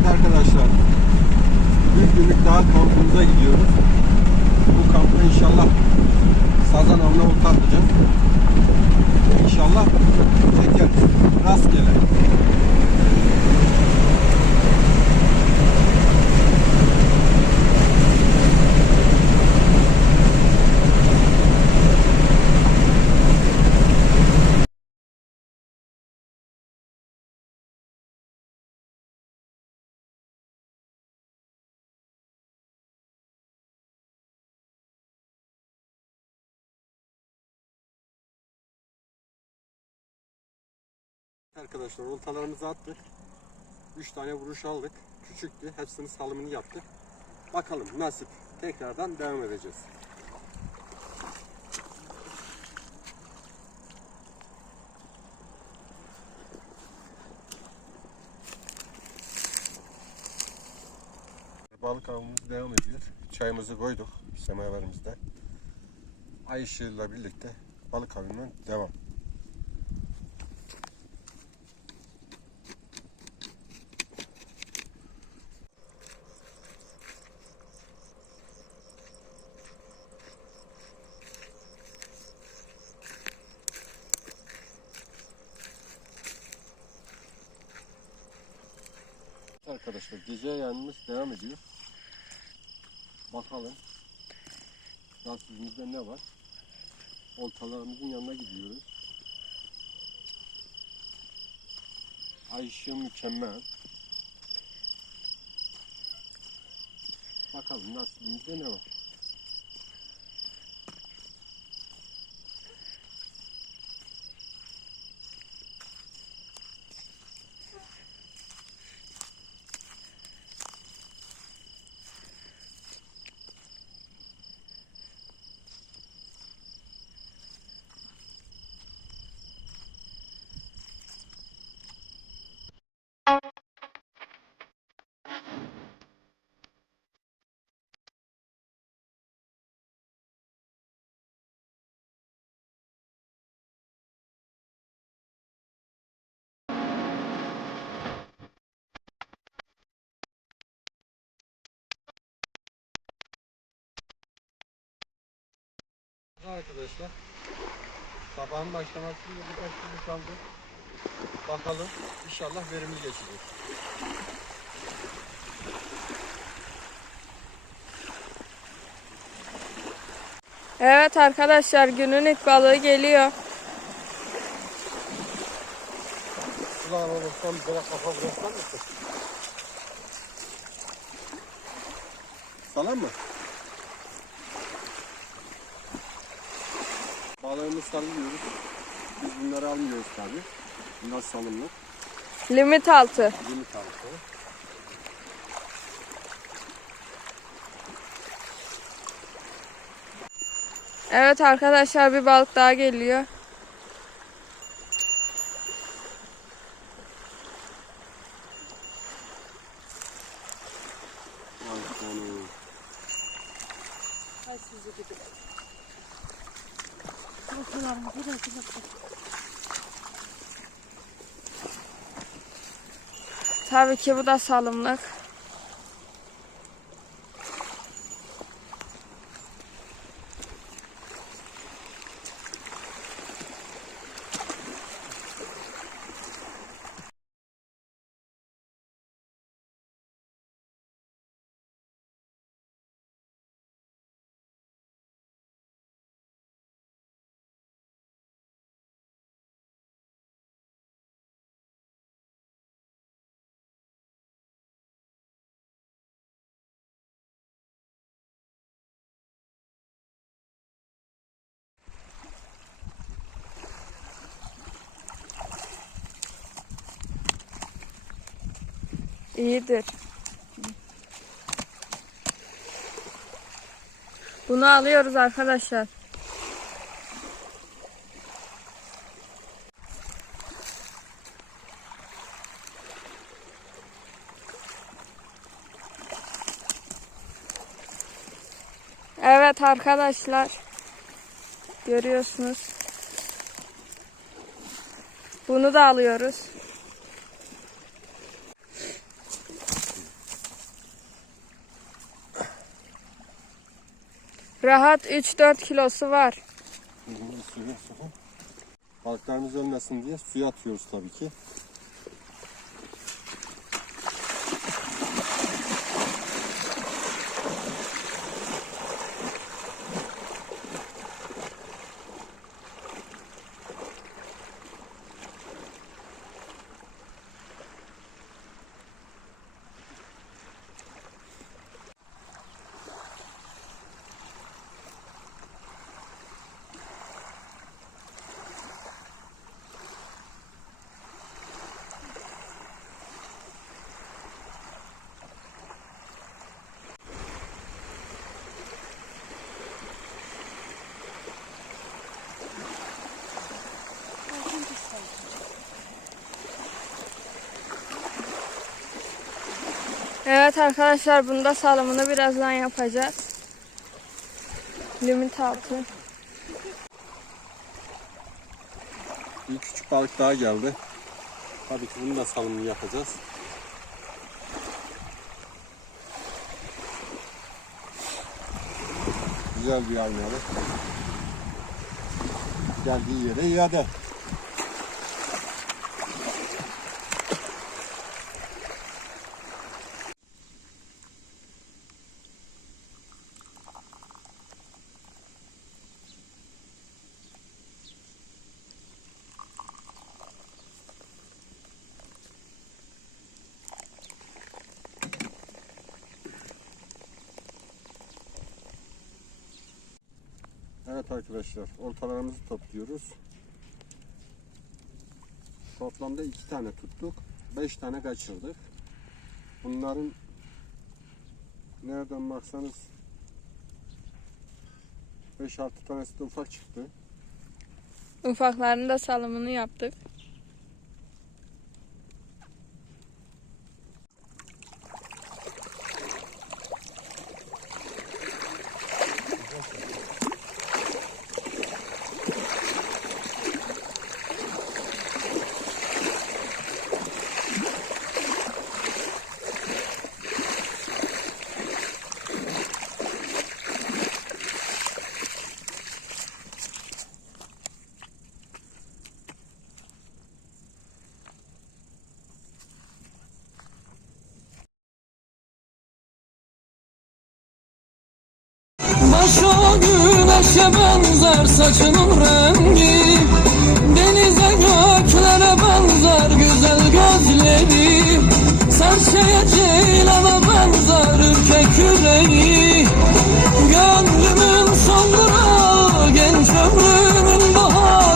Evet arkadaşlar. Bir günlük daha kampımıza gidiyoruz. Bu kampta inşallah sazan avına olta atacağız. İnşallah çekeriz. Rastgele. Arkadaşlar oltalarımızı attık. 3 tane vuruş aldık. Küçüktü. Hepsinin salımını yaptık. Bakalım nasip. Tekrardan devam edeceğiz. Balık avımız devam ediyor. Çayımızı koyduk semaverimizde. Ay ışığıyla birlikte balık avından devam. Arkadaşlar gece yanımız devam ediyor. Bakalım. Nasibimizde ne var? Oltalarımızın yanına gidiyoruz. Ay ışığı mükemmel. Bakalım nasibimizde ne var? Arkadaşlar sabahın başlamasıyla birkaç gün kaldı. Bakalım inşallah verimli geçecek. Evet arkadaşlar günün ilk balığı geliyor. Kulağına baksan böyle kafa bıraksan mısın? Salam mı? Balığımızı salıyoruz. Biz bunları almıyoruz tabi. Bunlar salımlı. Limit altı. Yeni tavukları. Evet arkadaşlar bir balık daha geliyor. Ay canım. Tabii ki bu da salımlık. İyidir. Bunu alıyoruz arkadaşlar. Evet arkadaşlar. Görüyorsunuz. Bunu da alıyoruz. Rahat 3-4 kilosu var. Balıklarımız ölmesin diye suya atıyoruz tabii ki. Evet arkadaşlar bunda salımını birazdan yapacağız. Limit altı. Bir küçük balık daha geldi. Tabii ki bunun da salımını yapacağız. Güzel bir aynalı. Geldiği yere iade. Evet arkadaşlar ortalarımızı topluyoruz. Toplamda iki tane tuttuk. Beş tane kaçırdık. Bunların nereden baksanız 5-6 tanesi de ufak çıktı. Ufaklarının da salımını yaptık. Hoş o güneşe benzer saçının rengi Denize göklere benzer güzel gözleri Serçeye ceylana benzer ürkek yüreği Gönlümün sondura genç ömrü